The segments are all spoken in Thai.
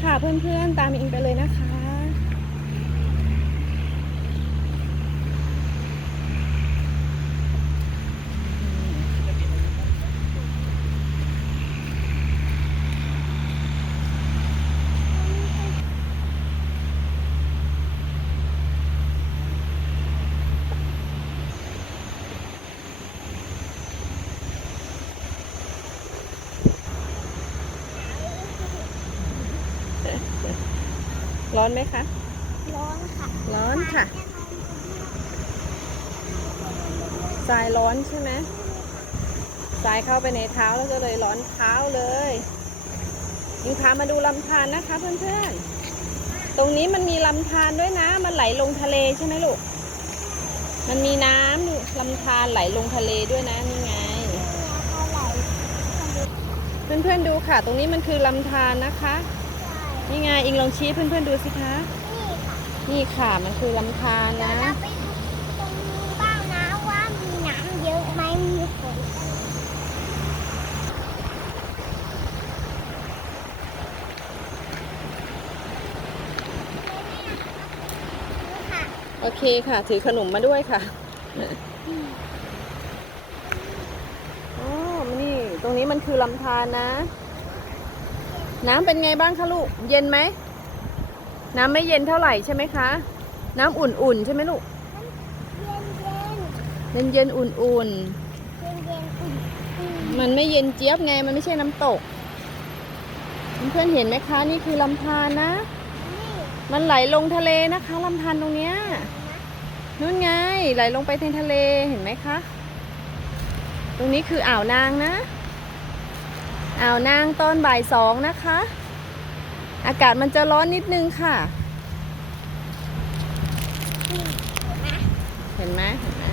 ค่ะเพื่อนๆ ตามอิงไปเลยนะคะ ร้อนไหมคะ ร้อนค่ะ ร้อนค่ะ ทรายร้อนใช่ไหมทรายเข้าไปในเท้าแล้วก็เลยร้อนเท้าเลยยิงพามาดูลำธารนะคะเพื่อนๆ ตรงนี้มันมีลำธารด้วยนะ มันไหลลงทะเลใช่ไหมลูก มันมีน้ำอยู่ลำธารไหลลงทะเลด้วยนะนี่ไงเท่าไหร่เพื่อนๆดูค่ะ ตรงนี้มันคือลำธารนะคะนี่ไง อิงลองชี้เพื่อนๆดูสิคะ นี่ค่ะนี่ค่ะมันคือลำธารเดี๋ยนะเราไปดูตรงนี้บ้างนะว่ามีน้ำเยอะไหมมีฝนค่ะโอเคค่ะ ถือขนมมาด้วยค่ะอ๋อนี่ตรงนี้มันคือลำธารนะ น้ำเป็นไงบ้างคะลูก เย็นไหม น้ำไม่เย็นเท่าไหร่ใช่ไหมคะ น้ำอุ่นๆใช่ไหมลูก เย็นเย็นเย็นๆอุ่นเย็นเย็นอุ่นอุ่นๆมันไม่เย็นเจี๊ยบไง มันไม่ใช่น้ำตก เพื่อนๆเห็นไหมคะ นี่คือลำธารนะนี่มันไหลลงทะเลนะคะลำธารตรงเนี้ยนู่นไง ไหลลงไปในทะเล เห็นไหมคะ ตรงนี้คืออ่าวนางนะ อ่าวนางตอนบ่ายสองนะคะ อากาศมันจะร้อนนิดนึงค่ะ เห็นไหมเห็นไหม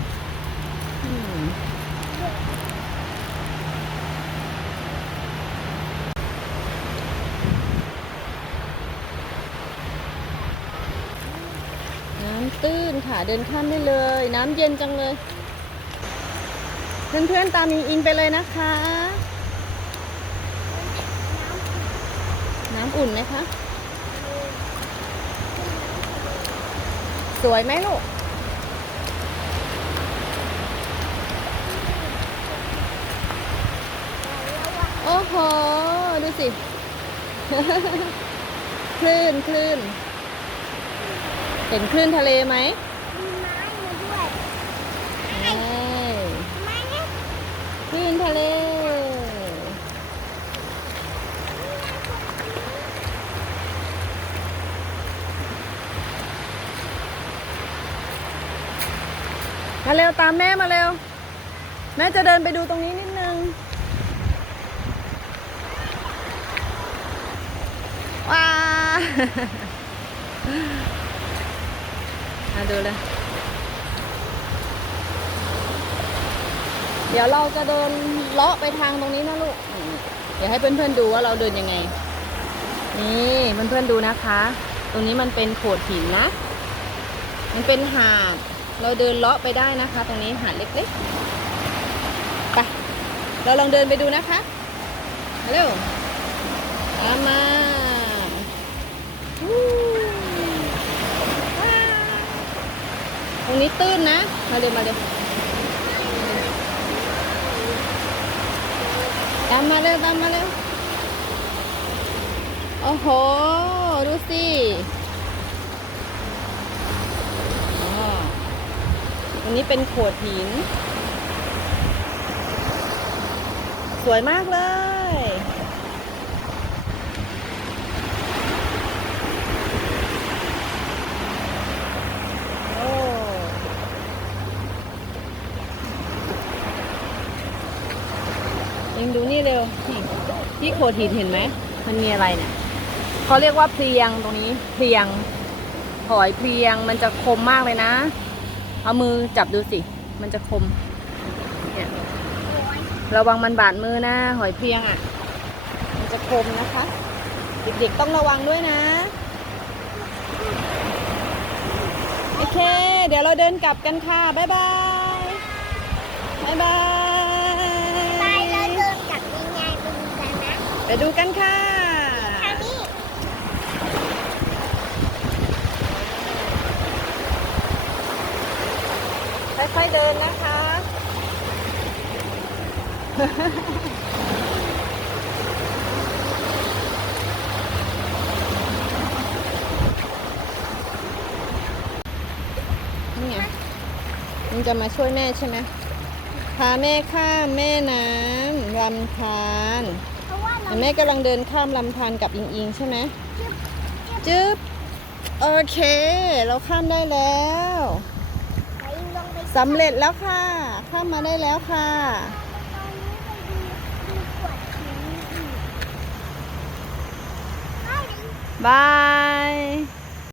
น้ำตื้นค่ะ เดินข้ามได้เลย น้ำเย็นจังเลย เพื่อนๆตามอิงอิงไปเลยนะคะ น้ำอุ่นไหมคะ สวยไหมลูก โอ้โห ดูสิ คลื่นคลื่น เห็นคลื่นทะเลไหมมีไม้มาด้วยเอ้ยไม้เนี่ยคลื่นทะเล มาเร็วตามแม่มาเร็ว แม่จะเดินไปดูตรงนี้นิดนึง ว้ามาดูเลยเดี๋ยวเราจะเดินเลาะไปทางตรงนี้นะลูก เดี๋ยวให้เพื่อนๆดูว่าเราเดินยังไง นี่เพื่อนๆดูนะคะ ตรงนี้มันเป็นโขดหินนะ มันเป็นหาด เราเดินเลาะไปได้นะคะ ตรงนี้หาดเล็กๆไปเราลองเดินไปดูนะคะเร็วตามมาวู้ว้าวตรงนี้ตื้นนะ มาเร็วมาเร็วตามมาเร็วตามมาเร็วโอ้โห ดูสิอ๋อ ตรงนี้เป็นโขดหิน สวยมากเลย โอ้ ยังดูนี่เร็วนี่ที่โขดหินเห็นไหม มันมีอะไรเนี่ยเขาเรียกว่าเพลียงตรงนี้เพลียงหอยเพลียงมันจะคมมากเลยนะ เอามือจับดูสิ มันจะคมเนี่ยระวังมันบาดมือนะหอยเพลียงอะ มันจะคมนะคะ เด็กๆต้องระวังด้วยนะ โอเค เดี๋ยวเราเดินกลับกันค่ะ บ๊ายบาย บ๊ายบาย ไปแล้วเดินกลับยังไงไปดูกันนะไปดูกันค่ะ ทางนี้ เดินนะคะ นี่ไงมึงจะมาช่วยแม่ใช่ไหมพาแม่ข้ามแม่น้ำลำธารเพราะว่าเราเห็นแม่กำลังเดินข้ามลำธารกับอิงอิงใช่ไหมจึ๊บจึ๊บโอเค เราข้ามได้แล้วไปลงไป สำเร็จแล้วค่ะข้ามมาได้แล้วค่ะตอนนี้ไปดูดูขวดหินอีกไปดิบาย